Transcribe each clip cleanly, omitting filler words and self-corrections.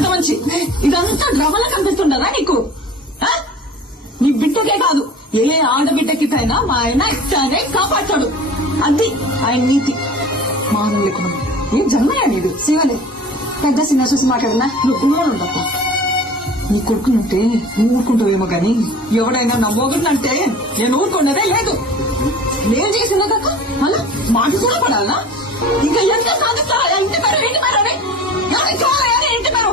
పెద్ద మంచి ఇదంతా డ్రామాలా కనిపిస్తుండదా నీకు? నీ బిడ్డకే కాదు, ఏ ఆడబిడ్డకిటైనా మా ఆయన ఇట్టానే కాపాడతాడు. అది ఆయన నీతి. మానం లేకుండా ఏం జన్మయ్యా నీడు? శివలే పెద్ద సినిమా చూసి మాట్లాడున్నా. నువ్వు గుమ్మనుండప్ప. నీ కొడుకునుంటే నువ్వు ఊరుకుంటావేమో గాని ఎవడైనా నా మొగుడినంటే నేను ఊరుకున్నదే లేదు. నేను చేసిన దాకా మళ్ళా మాట కూడా పడాలా? ఇంకా ఎంత సాధిస్తారా? ఇంటి పేరు ఇంటి పేరు అని ఎవరికి కావాలా? ఇంటి పేరు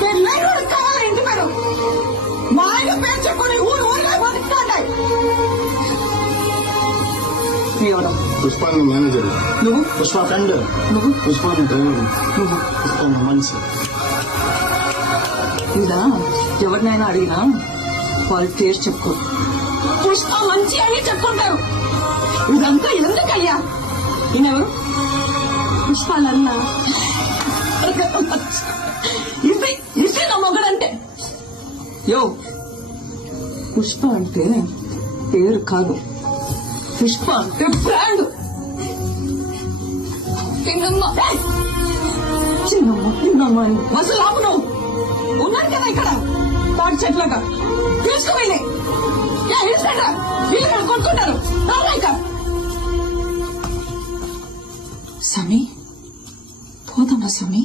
పెళ్ళైనోడికి కావాలా? ఇంటి పేరు మా ఆయన పేరు చెప్పుకొని ఊరు ఊరిగా బతుకుతాంటాయి. ఎవరు? పుష్ప మేనేజర్. నువ్వు? పుష్ప ఫ్రెండ్. నువ్వు? పుష్ప డ్రైవర్. నువ్వు? పుష్ప మనిషి. ఇలా ఎవరినైనా అడిగినా వాళ్ళు టేస్ట్ చెప్పుకో. పుష్ప మంచి అని చెప్పుకుంటారు. ఇదంతా ఎందుకయ్యా? ఈయనెవరు? పుష్పాలన్నా ఇది నా మొగడంటే. యో, పుష్ప అంటే పేరు కాదు, పుష్ప అంటే బ్రాండ్. చిన్నమ్మ చిన్నమ్మ అసలు ఆపు. నువ్వు ఉన్నారు కదా ఇక్కడ తాటి చెట్లగా తీసుకువెళ్ళి ఇల్లు కొనుక్కుంటారు. సమీ పోదామా సమీ?